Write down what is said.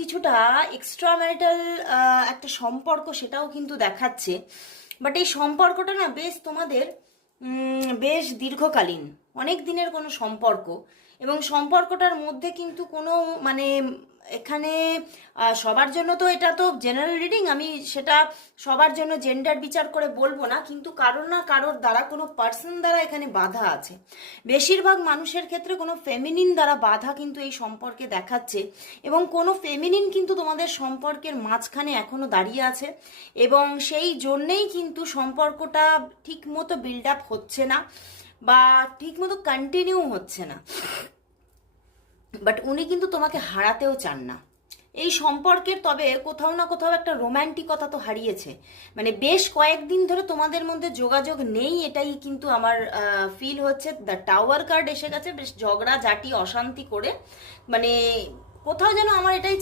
কিছুটা extra marital একটা সম্পর্ক সেটাও কিন্তু দেখাচ্ছে। বাট এই সম্পর্কটা না বেশ তোমাদের বেশ দীর্ঘকালীন, অনেক দিনের কোনো সম্পর্ক। এবং সম্পর্কটার মধ্যে কিন্তু কোনো মানে এখানে সবার জন্য তো এটা তো জেনারেল রিডিং, আমি সেটা সবার জন্য জেন্ডার বিচার করে বলবো না, কিন্তু কারোর না কারোর দ্বারা কোনো পার্সন দ্বারা এখানে বাধা আছে। বেশিরভাগ মানুষের ক্ষেত্রে কোনো ফেমিনিন দ্বারা বাধা কিন্তু এই সম্পর্কে দেখাচ্ছে, এবং কোনো ফেমিনিন কিন্তু তোমাদের সম্পর্কের মাঝখানে এখনো দাঁড়িয়ে আছে, এবং সেই জন্যেই কিন্তু সম্পর্কটা ঠিক মতো বিল্ড আপ হচ্ছে না বা ঠিক মতো কন্টিনিউ হচ্ছে না। বাট উনি কিন্তু তোমাকে হারাতেও চান না এই সম্পর্কের, তবে কোথাও না কোথাও একটা রোম্যান্টিকতা তো হারিয়েছে। মানে বেশ কয়েকদিন ধরে তোমাদের মধ্যে যোগাযোগ নেই, এটাই কিন্তু আমার ফিল হচ্ছে। দ্য টাওয়ার কার্ড এসে গেছে, বেশ ঝগড়া ঝাঁটি অশান্তি করে, মানে কোথাও যেন আমার এটাই